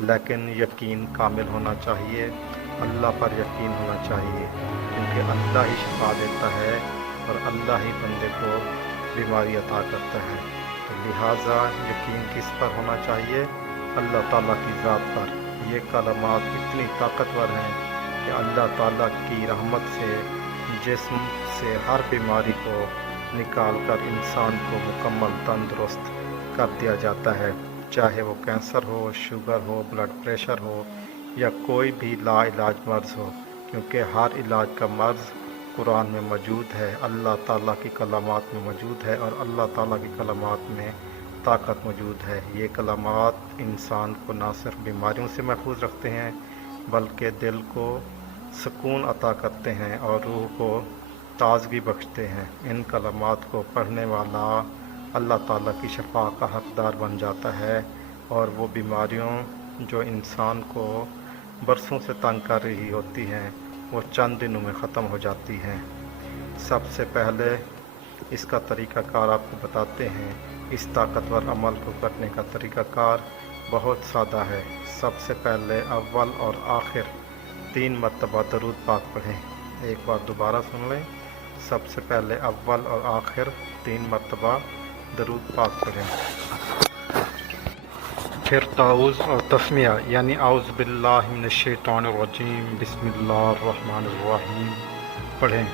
لیکن یقین کامل ہونا چاہیے، اللہ پر یقین ہونا چاہیے، کیونکہ اللہ ہی شفا دیتا ہے اور اللہ ہی بندے کو بیماری عطا کرتا ہے۔ تو لہٰذا یقین کس پر ہونا چاہیے؟ اللہ تعالیٰ کی ذات پر۔ یہ کلمات اتنی طاقتور ہیں کہ اللہ تعالیٰ کی رحمت سے جسم سے ہر بیماری کو نکال کر انسان کو مکمل تندرست کر دیا جاتا ہے، چاہے وہ کینسر ہو، شوگر ہو، بلڈ پریشر ہو یا کوئی بھی لا علاج مرض ہو، کیونکہ ہر علاج کا مرض قرآن میں موجود ہے، اللہ تعالیٰ کی کلمات میں موجود ہے، اور اللہ تعالیٰ کی کلمات میں طاقت موجود ہے۔ یہ کلمات انسان کو نہ صرف بیماریوں سے محفوظ رکھتے ہیں بلکہ دل کو سکون عطا کرتے ہیں اور روح کو تازگی بخشتے ہیں۔ ان کلمات کو پڑھنے والا اللہ تعالیٰ کی شفا کا حقدار بن جاتا ہے، اور وہ بیماریوں جو انسان کو برسوں سے تنگ کر رہی ہوتی ہیں وہ چند دنوں میں ختم ہو جاتی ہیں۔ سب سے پہلے اس کا طریقہ کار آپ کو بتاتے ہیں۔ اس طاقتور عمل کو کرنے کا طریقہ کار بہت سادہ ہے۔ سب سے پہلے اول اور آخر 3 مرتبہ درود پاک پڑھیں۔ ایک بار دوبارہ سن لیں، سب سے پہلے اول اور آخر 3 مرتبہ درود پاک پڑھیں۔ پھر تعوذ اور تسمیہ یعنی اعوذ باللہ من الشیطان الرجیم بسم اللہ الرحمن الرحیم پڑھیں۔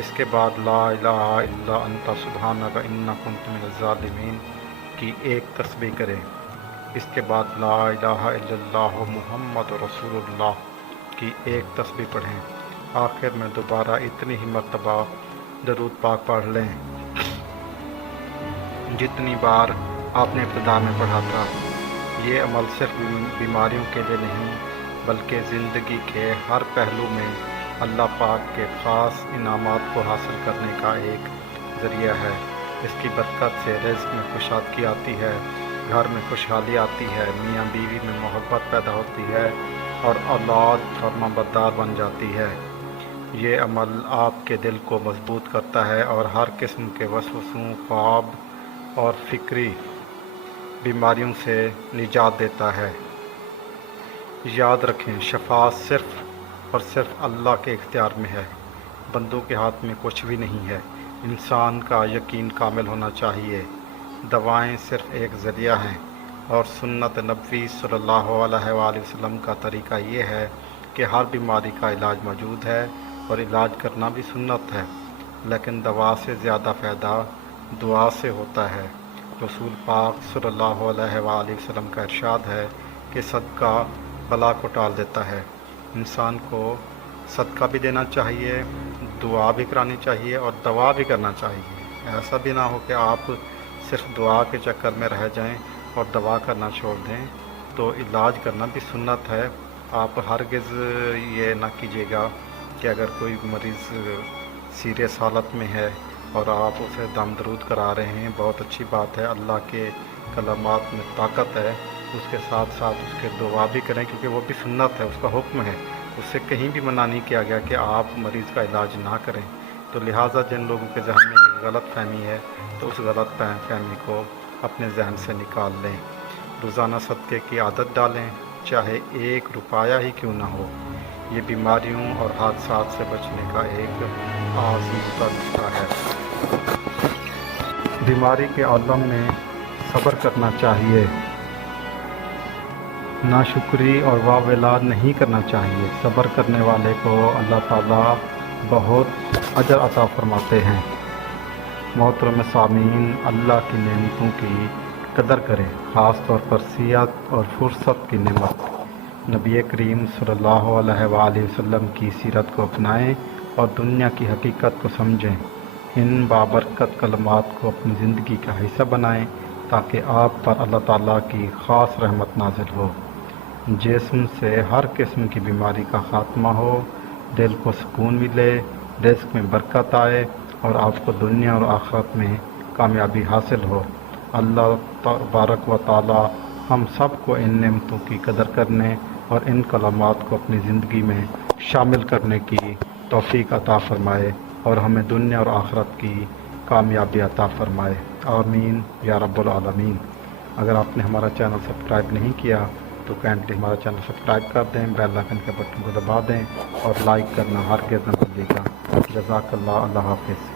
اس کے بعد لا الہ الا انت سبحانک انی کنت من الظالمین کی ایک تسبیح کریں۔ اس کے بعد لا الہ الا اللہ محمد رسول اللہ کی ایک تسبیح پڑھیں۔ آخر میں دوبارہ اتنی ہی مرتبہ درود پاک پڑھ لیں جتنی بار آپ نے ابتدا میں پڑھا تھا۔ یہ عمل صرف بیماریوں کے لیے نہیں بلکہ زندگی کے ہر پہلو میں اللہ پاک کے خاص انعامات کو حاصل کرنے کا ایک ذریعہ ہے۔ اس کی برکت سے رزق میں خوشحالی آتی ہے، گھر میں خوشحالی آتی ہے، میاں بیوی میں محبت پیدا ہوتی ہے اور اولاد فرمانبردار بن جاتی ہے۔ یہ عمل آپ کے دل کو مضبوط کرتا ہے اور ہر قسم کے وسوسوں، خواب اور فکری بیماریوں سے نجات دیتا ہے۔ یاد رکھیں، شفا صرف اور صرف اللہ کے اختیار میں ہے، بندوں کے ہاتھ میں کچھ بھی نہیں ہے۔ انسان کا یقین کامل ہونا چاہیے۔ دوائیں صرف ایک ذریعہ ہیں، اور سنت نبوی صلی اللہ علیہ وآلہ وسلم کا طریقہ یہ ہے کہ ہر بیماری کا علاج موجود ہے اور علاج کرنا بھی سنت ہے، لیکن دوا سے زیادہ فائدہ دعا سے ہوتا ہے۔ رسول پاک صلی اللہ علیہ وآلہ وسلم کا ارشاد ہے کہ صدقہ بلا کو ٹال دیتا ہے۔ انسان کو صدقہ بھی دینا چاہیے، دعا بھی کرانی چاہیے اور دوا بھی کرنا چاہیے۔ ایسا بھی نہ ہو کہ آپ صرف دعا کے چکر میں رہ جائیں اور دوا کرنا چھوڑ دیں۔ تو علاج کرنا بھی سنت ہے۔ آپ ہرگز یہ نہ کیجیے گا کہ اگر کوئی مریض سیریس حالت میں ہے اور آپ اسے دم درود کرا رہے ہیں، بہت اچھی بات ہے، اللہ کے کلمات میں طاقت ہے، اس کے ساتھ ساتھ اس کے دعا بھی کریں کیونکہ وہ بھی سنت ہے، اس کا حکم ہے، اس سے کہیں بھی منع نہیں کیا گیا کہ آپ مریض کا علاج نہ کریں۔ تو لہٰذا جن لوگوں کے ذہن میں ایک غلط فہمی ہے تو اس غلط فہمی کو اپنے ذہن سے نکال لیں۔ روزانہ صدقے کی عادت ڈالیں، چاہے 1 روپیہ ہی کیوں نہ ہو۔ یہ بیماریوں اور حادثات سے بچنے کا ایک آسودہ نسخہ ہے۔ بیماری کے عالم میں صبر کرنا چاہیے، ناشکری اور واویلا نہیں کرنا چاہیے۔ صبر کرنے والے کو اللہ تعالیٰ بہت اجر عطا فرماتے ہیں۔ محترم سامعین، اللہ کی نعمتوں کی قدر کریں، خاص طور پر صحت اور فرصت کی نعمت۔ نبی کریم صلی اللہ علیہ وآلہ وسلم کی سیرت کو اپنائیں اور دنیا کی حقیقت کو سمجھیں۔ ان بابرکت کلمات کو اپنی زندگی کا حصہ بنائیں تاکہ آپ پر اللہ تعالیٰ کی خاص رحمت نازل ہو، جسم سے ہر قسم کی بیماری کا خاتمہ ہو، دل کو سکون ملے، رزق میں برکت آئے اور آپ کو دنیا اور آخرت میں کامیابی حاصل ہو۔ اللہ تبارک و تعالی ہم سب کو ان نعمتوں کی قدر کرنے اور ان کلمات کو اپنی زندگی میں شامل کرنے کی توفیق عطا فرمائے اور ہمیں دنیا اور آخرت کی کامیابی عطا فرمائے۔ آمین یا رب العالمین۔ اگر آپ نے ہمارا چینل سبسکرائب نہیں کیا تو کائنڈلی ہمارا چینل سبسکرائب کر دیں، بیل آئکن کے بٹن کو دبا دیں اور لائک کرنا ہرگز نہ بھولیے گا۔ جزاک اللہ، اللہ حافظ۔